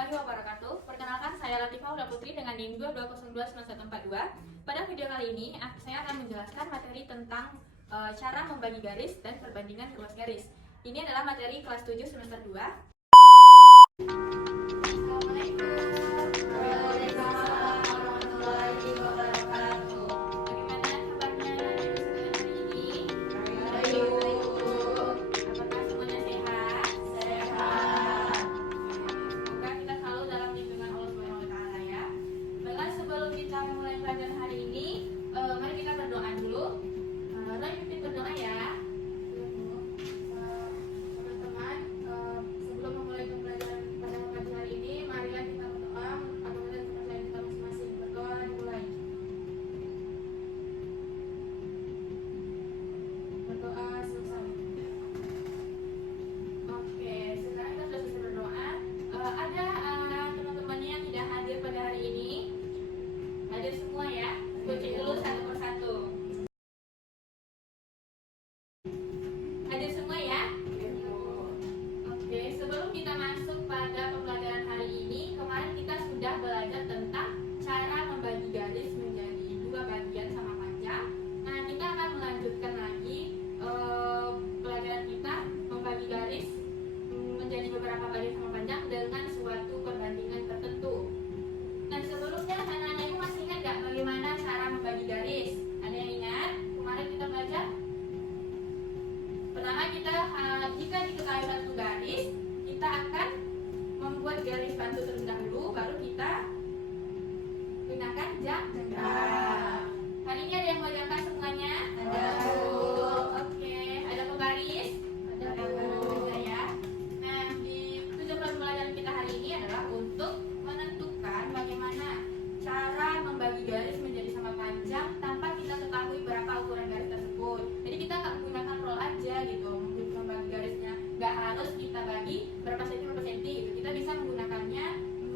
warahmatullahi wabarakatuh. Perkenalkan, saya Latifah Ula Putri dengan NIM 220294142. Pada video kali ini, saya akan menjelaskan materi tentang cara membagi garis dan perbandingan luas garis. Ini adalah materi kelas 7 semester 2. Hadir semua ya, kunci dulu satu persatu. Hadir semua ya. Oke, sebelum kita masuk pada pembelajaran hari ini, kemarin kita sudah belajar tentang cara membagi garis menjadi dua bagian sama panjang. Nah, kita akan melanjutkan lagi pelajaran kita membagi garis menjadi beberapa bagian sama panjang dengan suatu perbandingan tertentu. Nah, sebelumnya anak-anak ibu masih ingat gak bagaimana cara membagi garis? Ada yang ingat? Kemarin kita belajar. Pertama, kita jika diketahui satu garis, kita akan membuat garis bantu terlebih dahulu, baru kita gunakan jangka. Hari ini ada yang mau jangka semuanya? Ada. Oke, ada pembaris? Ada ya. Nah, di tujuan pembelajaran kita hari ini adalah untuk menentukan bagaimana cara membagi garis menjadi sama panjang tanpa kita ketahui berapa ukuran garis tersebut. Jadi kita nggak menggunakan roll aja gitu membagi garisnya, nggak harus kita bagi berapa senti gitu. Kita bisa menggunakannya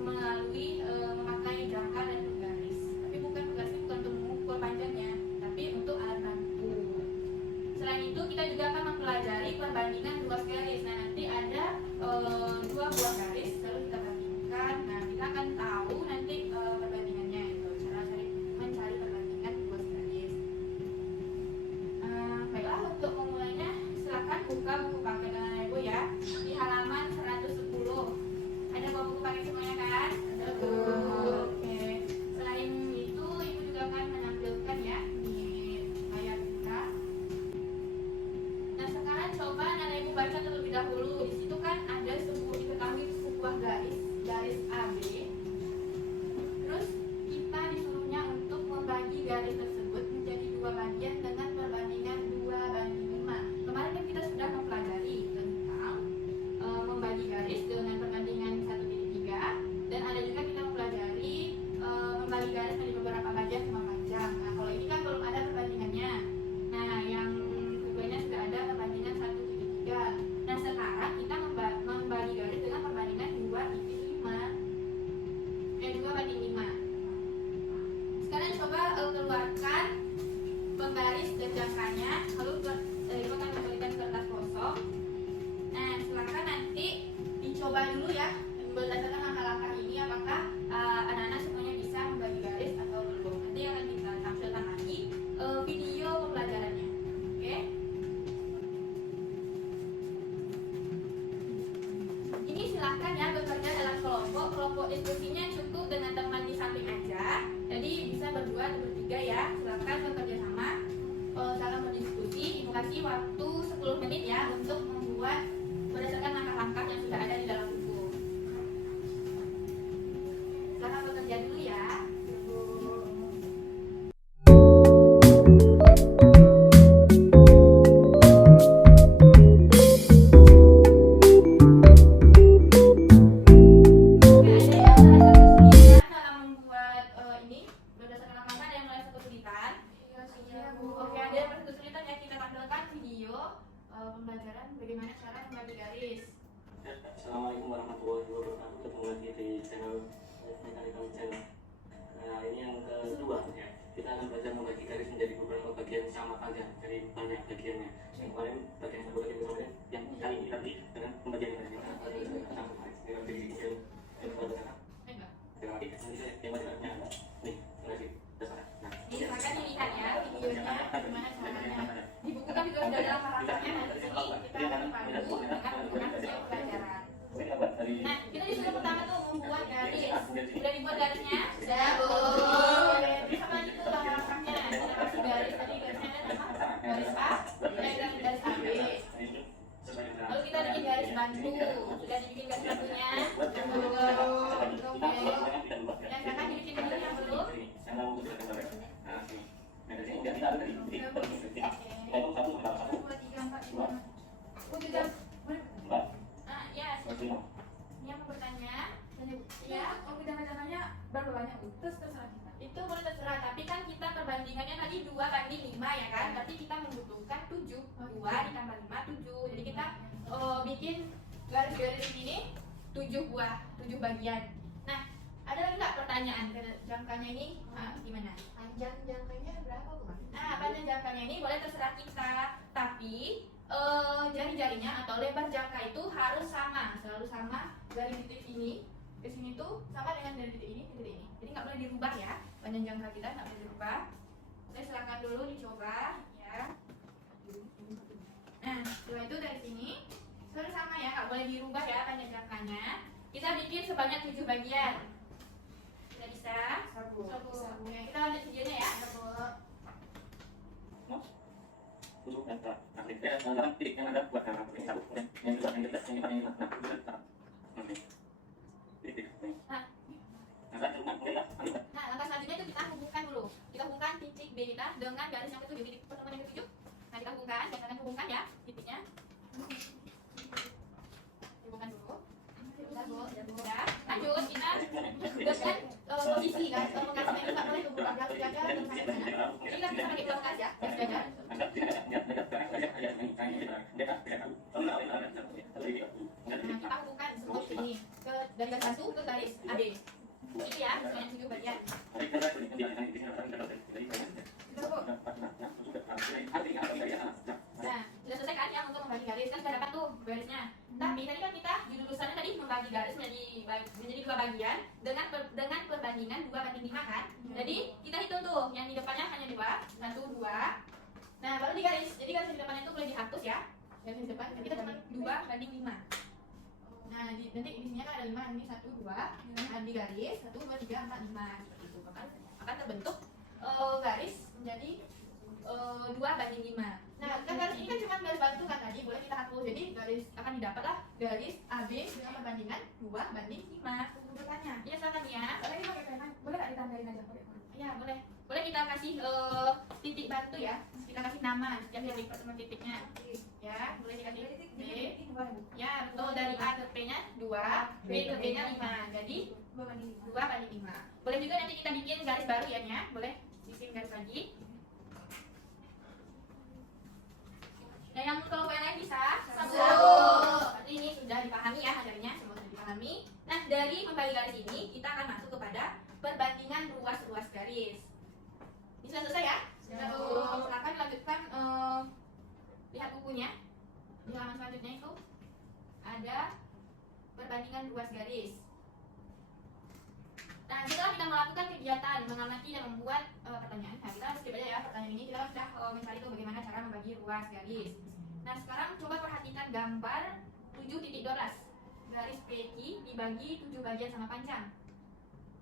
melalui memakai jangka dan penggaris. Tapi bukan untuk mengukur panjangnya, tapi untuk alat bantu. Selain itu kita juga akan mempelajari perbandingan luas garis. Nah, nanti ada dua buah garis lalu kita bandingkan. Nah, kita akan tahu nanti perbandingannya itu, cara mencari perbandingan luas garis. Baiklah, untuk memulainya silakan buka buku paket anak ibu ya di halaman 110. Ada buku Nah, ya. Ini yang mau bertanya. Ya, kalau kita rencananya berapa banyak terus terserah kita. itu boleh terserah, tapi kan kita perbandingannya tadi 2:5 ya kan, berarti kita membutuhkan 7. 2 ditambah 5, 7. Jadi kita bikin garis-garis ini 7 buah, 7 bagian. Nah, ada lagi nggak pertanyaan? Jangkanya ini gimana? Panjang jangkanya berapa, Bu? Nah, panjang jangkanya ini boleh terserah kita, tapi jari-jarinya atau lebar jangka itu harus sama, selalu sama dari titik ini ke sini tuh sama dengan dari titik ini ke titik ini. Jadi nggak boleh dirubah ya, panjang jangka kita nggak boleh dirubah. Oke, silakan dulu dicoba ya. Nah, setelah itu dari sini selalu sama ya, nggak boleh dirubah ya panjang jangkanya. Kita bikin sebanyak 7 bagian. Sudah bisa? Sabu. Ya, kita lanjut videonya ya. Nah, langkah selanjutnya itu kita hubungkan dulu. Kita hubungkan titik B kita dengan garis yang ketujuh, titik pertemuan yang ketujuh. Nah, kita hubungkan, jangan hubungkan ya titiknya. Hubungkan dulu. Ya, lanjut kita buatkan posisi kan, lokasinya itu nggak boleh tunggu garis jaga dan sampai sana. Jadi kita bisa pakai lokasi ya, garis jaga. Nah, kita hubungkan seperti ini dari garis satu ke garis AB. Itu ya, sebanyak 7 bagian. Nah, sudah selesai kan ya untuk membagi garis, kan sudah dapat tuh garisnya. Tapi tadi kan kita di lulusannya tadi membagi garis menjadi 2 bagian dengan perbandingan 2:5 kan. Jadi kita hitung tuh yang di depannya hanya 2, 1, 2. Nah, baru di garis. Jadi garis di depannya itu boleh dihapus ya. Garis di depan kita cuma 2:5. Nah, nanti di sini kan ada 5, ini 1, 2. Nah, di garis 1, 2, 3, 4, 5 seperti itu. Akan terbentuk garis menjadi 2:5. Nah, kan garis ini kan cuma garis bantu kan tadi, boleh kita hapus. Jadi garis akan didapatlah garis AB dengan perbandingan 2:5. Bertanya. Iya, silakan ya. Boleh kita pakai pena? Boleh nggak ditambahin aja pakai pena? Iya, boleh. Boleh kita kasih titik bantu ya. Kita kasih nama setiap titik pertemuan titiknya. Ya, boleh dikasih B. Ya, betul, dari A ke P-nya 2, B ke B-nya 5. Jadi 2:5. Boleh juga nanti kita bikin garis baru ya. Boleh bikin garis lagi. Nah, yang kalau yang lain bisa? Bisa. Berarti ini sudah dipahami ya hasilnya, semua sudah dipahami. Nah, dari membagi garis ini kita akan masuk kepada perbandingan ruas-ruas garis. Ini sudah selesai ya? Silakan lanjutkan lihat bukunya. Di halaman selanjutnya itu ada perbandingan ruas garis. Nah, setelah kita melakukan kegiatan mengamati dan membuat pertanyaan, nah kita skip aja ya pertanyaan ini. Kita sudah mencari tuh bagaimana cara membagi ruas garis. Nah, sekarang coba perhatikan gambar 7.12. Garis PQ dibagi 7 bagian sama panjang.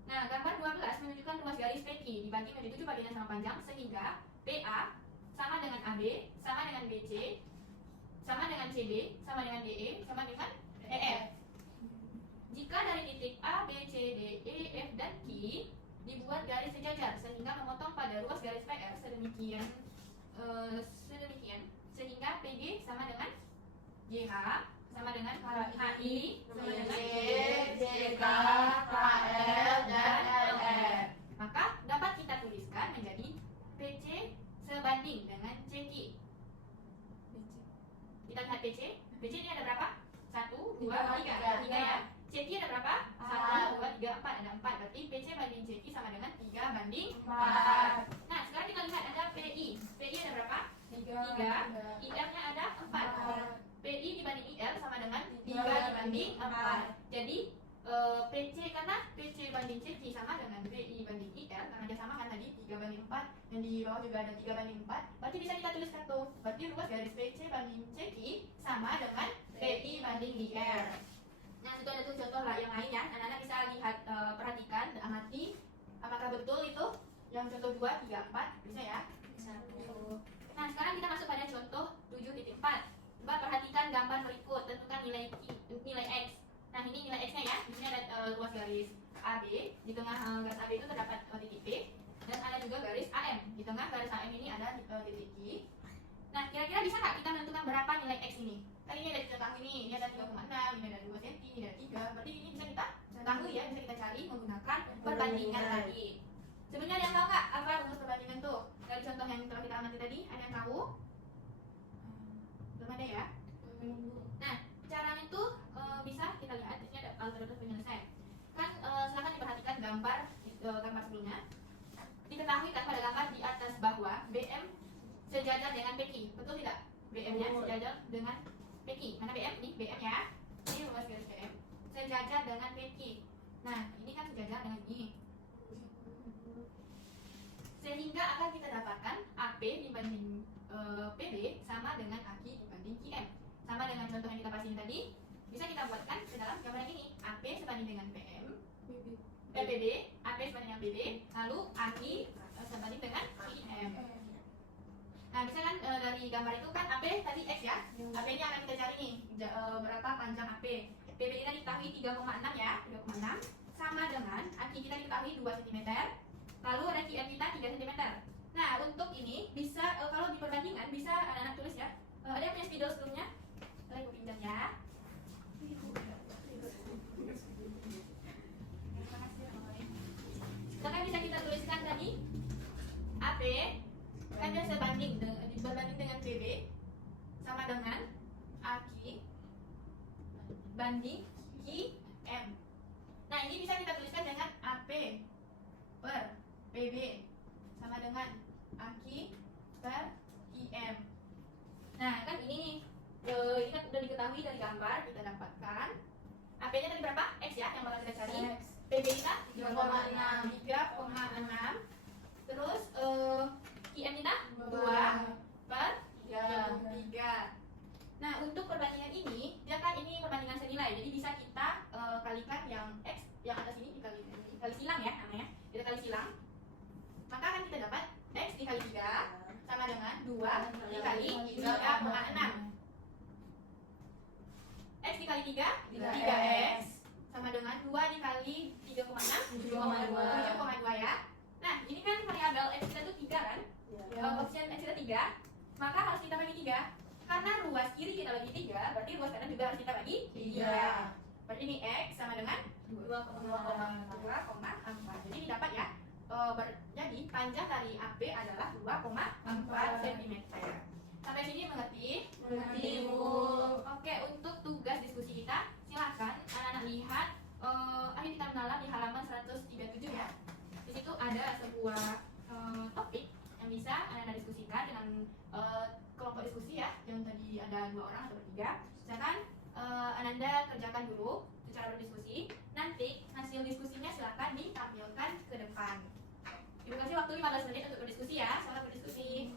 Nah, gambar 12 menunjukkan ruas garis PQ dibagi menjadi 7 bagian sama panjang sehingga PA sama dengan AB, sama dengan BC, sama dengan CB, sama dengan DE, sama dengan EF. Jika dari titik A, B, C, D, E, F, dan Q dibuat garis sejajar sehingga memotong pada ruas garis PR sedemikian sehingga PG sama dengan JH sama dengan HI sama dengan JK, KL, dan LF. maka dapat kita tuliskan menjadi PC sebanding dengan CQ. Kita lihat PC. PC ini ada berapa? 1, 2, 3 ya. CQ ada berapa? 1, 2, 3, 4. Ada 4. Berarti PC banding CQ sama dengan 3:4. Nah, sekarang kita lihat ada PI. PI ada berapa? 3. IR-nya ada 4. PI dibanding IR sama dengan 3:4. Jadi PC karena PC banding CQ sama dengan PI banding IR karena dia sama kan tadi 3:4. Dan di bawah juga ada 3:4. Berarti bisa kita tuliskan tuh. Berarti ruas garis PC banding CQ sama dengan PI banding IR. Nah, itu ada tuh contoh lah yang lain ya. Anak-anak bisa lihat, perhatikan, amati apakah betul itu yang contoh 2, 3, 4. Bisa ya? Bisa. Nah, sekarang kita masuk pada contoh 7.4. Coba perhatikan gambar berikut, tentukan nilai X. Nah, ini nilai X-nya ya. Di sini ada ruas garis AB, di tengah garis AB itu terdapat titik P dan ada juga garis AM. Di Di tengah garis AM ini ada titik Q. Nah, kira-kira bisa nggak kita menentukan berapa nilai X ini? Kan ini ada contoh ini ada 3,6, ini ada 2 cm, ini ada 3. Berarti ini bisa kita ketahui ya, bisa kita cari menggunakan perbandingan tadi. Sebenarnya ada yang tahu nggak apa rumus perbandingan tuh? Dari contoh yang telah kita amati tadi, ada yang tahu? Belum ada ya? Nah, caranya tuh bisa kita lihat di sini ada alternatif penyelesaian. Kan silakan diperhatikan gambar sebelumnya. Diketahui kan pada gambar di atas bahwa BM sejajar dengan PQ, betul tidak? BM-nya sejajar dengan PQ. Mana BM? Ini BM ya. Ini ruas garis BM sejajar dengan PQ. Nah, ini kan sejajar dengan ini. Sehingga akan kita dapatkan AP dibanding PB sama dengan AK dibanding QM. Sama dengan contoh yang kita pastiin tadi, bisa kita buatkan ke dalam gambar ini. AP sebanding dengan PM, PB, AP sebanding dengan PB, lalu AK sebanding dengan QM. Nah, bisa kan dari gambar itu kan AP tadi X ya. AP nya akan kita cari nih, berapa panjang AP. PB kita diketahui 3,6 ya, 3,6 sama dengan AK kita diketahui 2 cm. Lalu ada QM kita 3 cm. Nah, untuk ini bisa kalau di perbandingan bisa anak-anak tulis ya. Ada yang punya spidol sebelumnya? Saya ibu pinjam ya. Maka bisa kita tuliskan tadi AP kan dia berbanding dengan PB sama dengan AK banding QM. Nah, ini bisa kita tuliskan dengan AP per PB sama dengan AK per QM. Nah, kan ini nih, ini kan udah diketahui dari gambar, kita dapatkan AP nya tadi berapa? X ya, yang bakal kita cari. PB kita 3,6. Terus QM kita 2 per 3. Nah, untuk perbandingan ini, dia kan ini perbandingan senilai, jadi bisa kita kalikan yang X yang atas ini dikali silang ya namanya. Kita kali silang, maka akan kita dapat X dikali 3 sama dengan 2 dikali 3,6. X dikali 3 3X sama dengan 2 dikali 3,6 7,2 ya. Nah, ini kan variabel X kita tuh 3 kan? Option X kita 3, maka harus kita bagi 3. Karena ruas kiri kita bagi 3, berarti ruas kanan juga harus kita bagi 3. Berarti ini X sama dengan 2,4. Jadi dapat ya. Jadi panjang dari AP adalah 2,4 cm. Sampai sini mengerti? Mengerti, Bu. Oke, untuk tugas diskusi kita, silakan anak-anak lihat. Ayo kita mendalam di halaman 137 ya. Di situ ada sebuah topik yang bisa anak-anak diskusikan dengan kelompok diskusi ya. Yang tadi ada 2 orang atau 3. Silakan Ananda kerjakan dulu secara berdiskusi. Nanti hasil diskusinya silakan ditampilkan ke depan. Ibu kasih waktu 15 menit untuk berdiskusi ya. Selamat berdiskusi.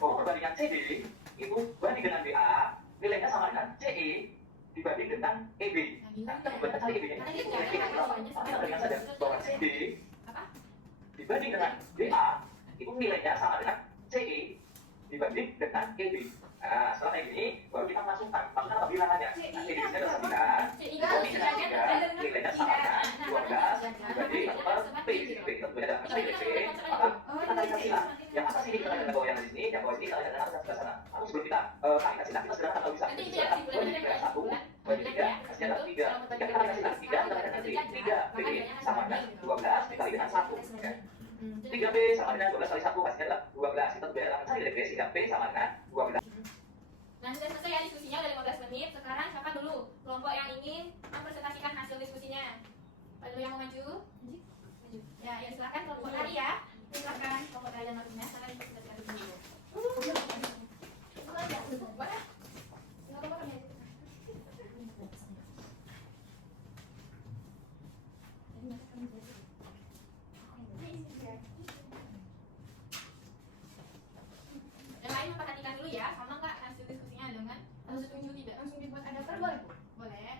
Perbandingan CD itu banding dengan BA, nilainya sama dengan CE dibanding dengan EB. Kita buat cari EB-nya. Kita bandingkan saja bahwa CD dibanding dengan BA itu nilainya sama dengan CE dibanding dengan EB. Nah, setelah kayak gini, baru kita masukkan apa bilangannya. Nah, EB nya adalah 9, OB nya 3, nilainya sama dengan 12 dibanding 1 per P. P itu beda dengan PDP, maka kita kalikan sila. Yang atas ini kita kalikan bawah yang di sini, yang bawah ini kita kalikan dengan atas sebelah sana. Lalu sebelum kita kalikan sila, kita sederhana tahu bisa. Bagi 1, bagi 3, hasilnya adalah 3. Jika kita kalikan sila, 3 kita kalikan nanti. 3 P sama dengan 12 dikali dengan 1. 3B sama dengan 12 kali 1, hasilnya adalah 12. Kita beda dengan cari nilai B, sehingga P sama dengan 12. Nah, sudah selesai ya diskusinya, udah 15 menit. Sekarang siapa dulu kelompok yang ingin mempresentasikan hasil diskusinya? Pak dulu yang mau maju? Ya, ya silakan kelompok tadi ya. Silakan kelompok tadi dan maksudnya, silakan dipresentasikan dulu. Yang lain memperhatikan dulu ya, sama nggak hasil diskusinya dengan atau setuju tidak? Langsung dibuat adapter boleh? Boleh.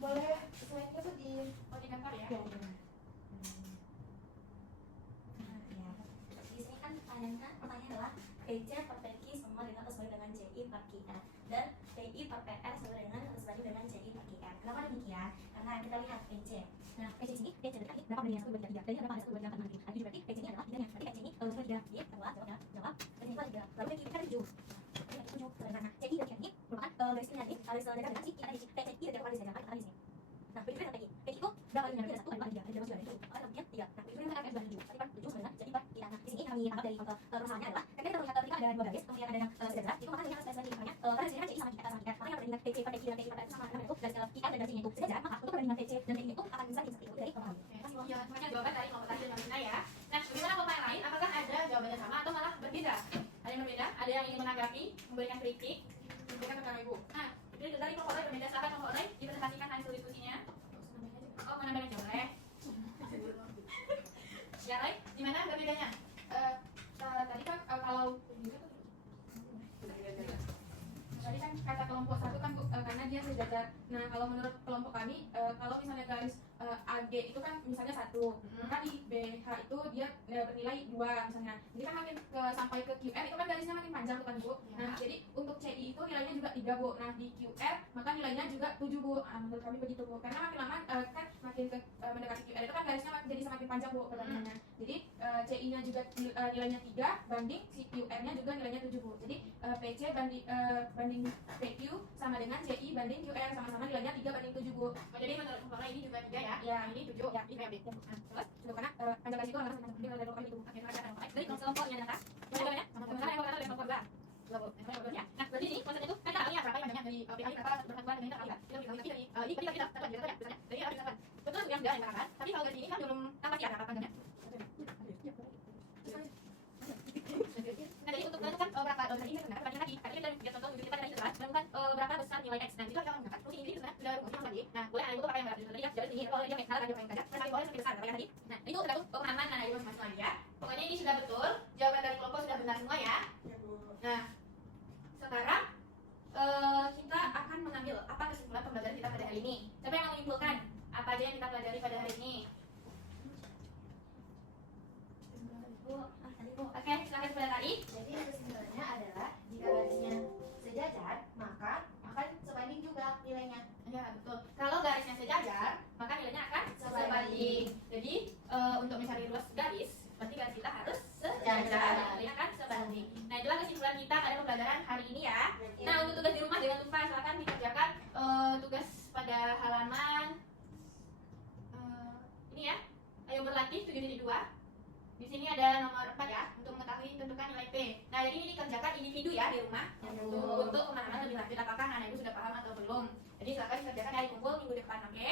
Boleh. Slide-nya tuh di Oh, di kantor ya? ya. Di sini kan pertanyaannya adalah PC per PQ sama dengan atau sebaliknya dengan CI per QR dan PI per PR sama dengan atau sebaliknya dengan CI per QR. Kenapa demikian? Karena kita lihat PC. Nah, PC sini PC tadi berapa bandingnya 1 banding 3. Jadi berapa ada 1 banding 8 nanti. Nah, berarti PC ini adalah tiganya. Berarti PC ini 1 banding 3. Dia jawab. PC ini 3. Lalu PQ kan 7. Ini 7. Nah, CI dan QR ini merupakan garis ini nanti garis dekat dengan kita di sini. PCI dan garis dekat kita di sini. Nah, PQ dan PI. PI itu berapa bandingnya? Berarti ada 1 banding 3. Ada 2 itu. Maka namanya 3. Nah, PQ ini kan FS banding 7. Berarti kan 7 sama jadi per kita. Nah, di sini kami tangkap dari permasalahannya adalah ketika kita melihat ketika ada 2 garis, kemudian ada yang sejajar, itu maka ini harus spesifikasi misalnya karena di sini kan CI sama kita. Maka yang perbandingan PC per PQ dan PI per PR itu sama dengan itu garis QR dan garis ini itu sejajar, maka untuk perbandingan PC dan PI itu akan bisa seperti itu dari pemahaman. Ya, semuanya jawaban dari kelompok tadi dan Marina ya. Nah, bagaimana kelompok yang lain? Apakah ada jawabannya sama atau malah berbeda? Ada yang berbeda? Ada yang ingin menanggapi, memberikan kritik? Berikan keterangan Ibu. Nah, jadi dari kelompok lain berbeda. Silakan kelompok lain dipresentasikan hasil diskusinya. Oh, mana banyak boleh. Yang lain, di mana berbedanya? Tadi kan kalau tadi kan kata kelompok 1 kan Bu, karena dia sejajar. Nah, kalau menurut kelompok kami, kalau misalnya garis AG itu kan misalnya 1, maka di BH itu dia bernilai 2 misalnya. Jadi kan makin sampai ke QR itu kan garisnya makin panjang tuh kan Bu. Nah, jadi untuk CI itu nilainya juga 3 Bu. Nah, di QR maka nilainya juga 7 Bu. Menurut kami begitu Bu. Karena makin lama kan makin mendekati QR itu kan garisnya jadi semakin panjang Bu perbandingannya. Jadi CI-nya juga nilainya 3 banding si QR-nya juga nilainya 7 Bu. Jadi PC banding PQ sama dengan CI banding QR sama-sama nilainya 3 banding 7 Bu. Oh, jadi menurut kelompok lain ini juga 3 ya? Ya, Ini 7, ya, ini B. terus karena panjang garis itu adalah panjang dari kami itu. Oke, terima kasih. Dari kelompoknya ada jawabannya? Sementara yang dari kelompok 2. Ya. Nah, berarti ini konsepnya itu kan kita tahu ya berapa yang banyak dari PKI berapa berapa dengan kita kita dari ini kita dapat ya misalnya dari apa misalkan betul yang sudah yang tapi kalau garis ini kan belum tambah ya berapa panjangnya. Nah, jadi untuk menentukan berapa ini kan perbandingan lagi. Tadi kita lihat contoh kita tadi itu kan menentukan berapa besar nilai X. Nah, jika kita menggunakan fungsi ini sebenarnya sudah rumusnya tadi. Nah, boleh itu pakai yang berapa tadi ya. Jadi ini kalau dia salah dia pakai saja. Nah, boleh lebih besar berapa tadi. Nah, itu tergantung pemahaman nah itu masing-masing lagi ya. Pokoknya ini sudah betul. Jawaban dari kelompok sudah benar semua ya. Nah, sekarang kita akan mengambil apa kesimpulan pembelajaran kita pada hari ini. Siapa yang mau menyimpulkan apa aja yang kita pelajari pada hari ini? Oke, silakan kepada tadi. Jadi kesimpulannya adalah jika garisnya sejajar, maka akan sebanding juga nilainya. Ya, betul. Kalau garisnya sejajar, maka nilainya akan sebanding. Jadi, untuk mencari luas garis, berarti garis kita harus sejajar. Nilainya akan sebanding. Nah, itulah kesimpulan kita pada pembelajaran hari ini ya. Nah, untuk tugas di rumah jangan lupa silakan dikerjakan tugas pada halaman ini ya. Ayo berlatih 7.2. Di sini ada nomor 4 ya, untuk mengetahui tentukan nilai P. Nah, jadi ini dikerjakan individu ya di rumah untuk pemahaman lebih lanjut apakah anak ibu sudah paham atau belum. Jadi silakan dikerjakan hari kumpul minggu depan, oke?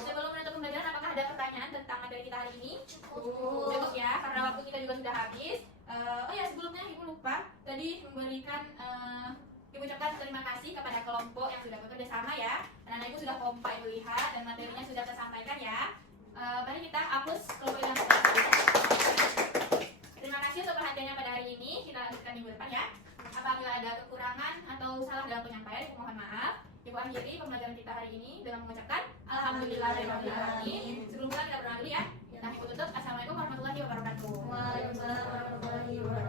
Sebelum menutup pembelajaran, apakah ada pertanyaan tentang materi kita hari ini? Cukup ya, karena waktu kita juga sudah habis. Oh ya, sebelumnya ibu lupa tadi memberikan Ibu ucapkan terima kasih kepada kelompok yang sudah bekerja sama ya. Anak-anak ibu sudah kompak ibu lihat dan materinya sudah tersampaikan ya. Mari kita hapus kelompok yang pertama. Terima kasih untuk perhatiannya pada hari ini. Kita lanjutkan minggu depan ya. Apabila ada kekurangan atau salah dalam penyampaian, ibu mohon maaf. Ibu akhiri pembelajaran kita hari ini dengan mengucapkan Alhamdulillahirobbilalamin. Sebelum kita berdoa dulu ya. Nah, ibu tutup. Assalamualaikum warahmatullahi wabarakatuh. Waalaikumsalam warahmatullahi wabarakatuh.